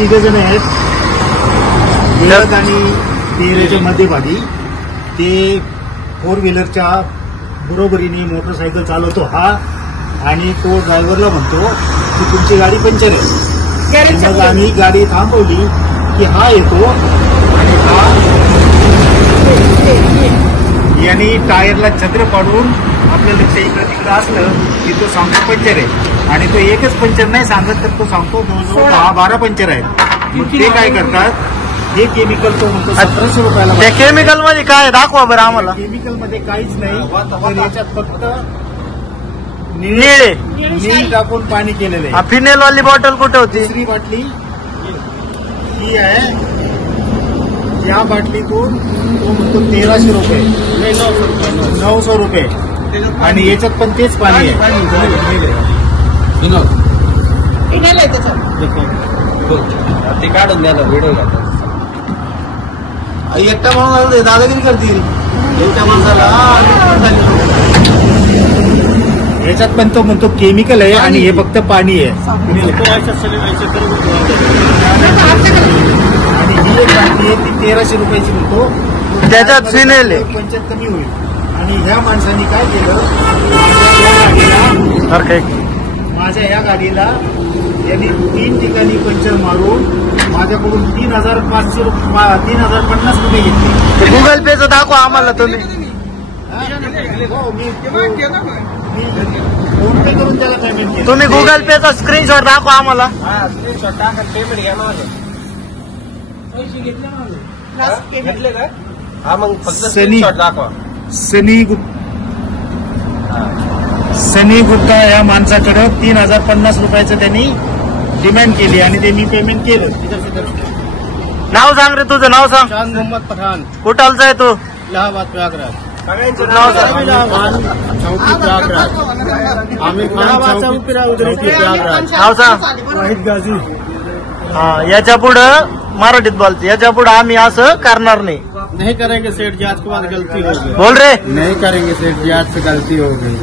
तिघ जण आहेत, मिळत आणि तेरेच्या मध्यभागी. ते 4 व्हीलरच्या बरोबरीने मोटरसायकल चालवतो हा, आणि तो ड्रायव्हरला म्हणतो की तुमची गाडी पंक्चर आहे. मग आम्ही गाडी थांबवली की हा येतो आणि हा यांनी टायरला छत्र पाडून आपल्याला ते इकडे तिकडे असलं की तो सांगतो पंक्चर आहे, आणि तो एकच पंक्चर नाही सांगत तर तो सांगतो 10-12 पंक्चर आहेत. मग ते काय करतात, हे केमिकल तो म्हणतो 1700 रुपयाला. त्या केमिकल मध्ये काय दाखवा बरं आम्हाला. केमिकल मध्ये काहीच नाही, तर याच्यात फक्त निळे नील टाकून पाणी केलेलं आहे. फिनेल वाली बॉटल कुठे होती? दुसरी बाटली ही आहे, या बाटलीतून तो म्हणतो 1300 रुपये, 900 रुपये, आणि याच्यात पण तेच पाणी आहे. ते काढून द्या व्हिडिओ घालतात. एकटा माणूस दादागिरी करतील, एकट्या माणसाला याच्यात पण तो म्हणतो केमिकल आहे आणि हे फक्त पाणी आहे. आणि ही एक बाटली आहे ती 1300 रुपयाची म्हणतो, त्याच्यात फिनेल आहे. पंचायत कमी होईल. आणि ह्या माणसांनी काय केलं, माझ्या ह्या गाडीला यांनी 3 ठिकाणी पंक्चर मारून माझ्याकडून 3500 रुपये 3050 रुपये घेतले. गुगल पेचं दाखवा आम्हाला तुम्ही. फोन पे करून त्याला पेमेंट केलं. तुम्ही गुगल पेचा स्क्रीनशॉट दाखवा आम्हाला. स्क्रीनशॉट टाका, पेमेंट घ्या माझं. घेतले का? हा, मग फक्त स्क्रीनशॉट दाखवा. सनी गुप्ता या माणसाकडे 3050 रुपयाचं त्यांनी डिमांड केली आणि त्यांनी पेमेंट केलं. नाव सांग रे, तुझं नाव सांग. शान मोहम्मद पठाण, कुठालचा आहे तू? इलाहाबाद प्रयागराज. नाव सांग. चौकी प्रयागराज. आमिर खान चौकी प्रयागराज. नाव सांग. वाहिद गाजी. हा, याच्या पुढं मराठीत बोलते. याच्या पुढे आम्ही असं करणार नाही. नहीं करेंगे सेठ जी, आज के बाद गलती हो गई. बोल रे. नहीं करेंगे सेठ जी, आज से गलती हो गई.